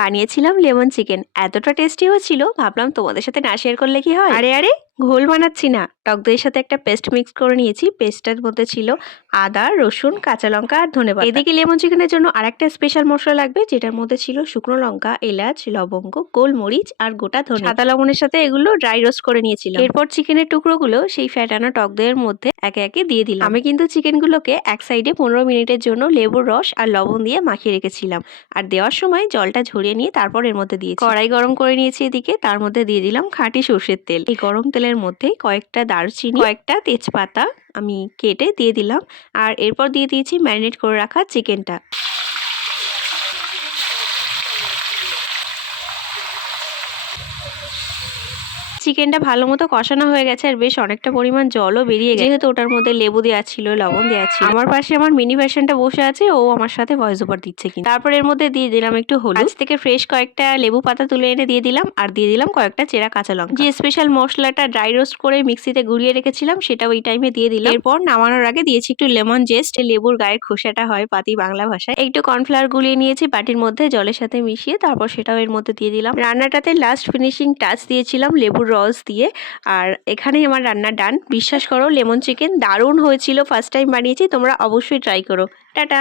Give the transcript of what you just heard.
বানিয়েছিলাম lemon chicken. এতটা tasty হচ্ছিল, ভাবলাম তোমাদের সাথে না শেয়ার করলে কি হয়। আরে ঘোল বানাচ্ছি না, টক দইয়ের সাথে একটা পেস্ট মিক্স করে নিয়েছি। পেস্টটার মধ্যে ছিল আদা, রসুন, কাঁচা লঙ্কা আর ধনেপাতা। এদিকে লেমন চিকেনের জন্য আরেকটা স্পেশাল মশলা লাগবে, যেটার মধ্যে ছিল শুকনো লঙ্কা, এলাচ, লবঙ্গ, গোলমরিচ আর গোটা ধনে। সাদা লবণের সাথে এগুলো ড্রাই রোস্ট করে নিয়েছিলাম। এরপর চিকেনের টুকরোগুলো সেই ফ্যাটানো টক দইয়ের মধ্যে একে একে দিয়ে দিলাম। আমি কিন্তু চিকেনগুলোকে এক সাইডে 15 মিনিটের জন্য লেবুর রস আর লবণ দিয়ে মাখিয়ে রেখেছিলাম, আর দেওয়ার সময় জলটা ঝরিয়ে নিয়ে তারপর এর মধ্যে দিয়েছি। কড়াই গরম করে নিয়েছি, এদিকে তার মধ্যে দিয়ে দিলাম খাঁটি সর্ষের তেল। এই গরম তেলের মধ্যে কয়েকটা দারুচিনি, কয়েকটা তেজপাতা আমি কেটে দিয়ে দিলাম, আর এরপর দিয়ে দিয়েছি ম্যারিনেট করে রাখা চিকেনটা। চিকেনটা ভালো মতো কষানো হয়ে গেছে, আর বেশ অনেকটা পরিমাণ জলও বেরিয়ে গেছে, যেহেতু ওটার মধ্যে লেবু দেওয়া ছিল, লবণ দেওয়া ছিল। আমার পাশে আমার মিনি ভার্সনটা বসে আছে, ও আমার সাথে ভয়েস ওভার দিচ্ছে। কিন্তু তারপর এর মধ্যে দিয়ে দিলাম একটু হলুদ। গাছ থেকে ফ্রেশ কয়েকটা লেবু পাতা তুলে এনে দিয়ে দিলাম, আর দিয়ে দিলাম কয়েকটা চেরা কাঁচা লঙ্কা। যে স্পেশাল মশলাটা ড্রাই রোস্ট করে মিক্সিতে গুঁড়িয়ে রেখেছিলাম, সেটা ওই টাইমে দিয়ে দিলাম। এরপর নামানোর আগে দিয়েছি একটু লেমন জেস্ট, লেবুর গায়ের খোসাটা হয় পাতি বাংলা ভাষায়। একটু কর্নফ্লাওয়ার গুলিয়ে নিয়েছি বাটির মধ্যে জলের সাথে মিশিয়ে, তারপর সেটাও এর মধ্যে দিয়ে দিলাম। রান্নাটাতে লাস্ট ফিনিশিং টাচ দিয়েছিলাম লেবুর রস দিয়ে। আর এখানেই আমার রান্না ডান। বিশ্বাস করো, লেমন চিকেন দারুণ হয়েছিল। ফার্স্ট টাইম বানিয়েছি, তোমরা অবশ্যই ট্রাই করো। টাটা।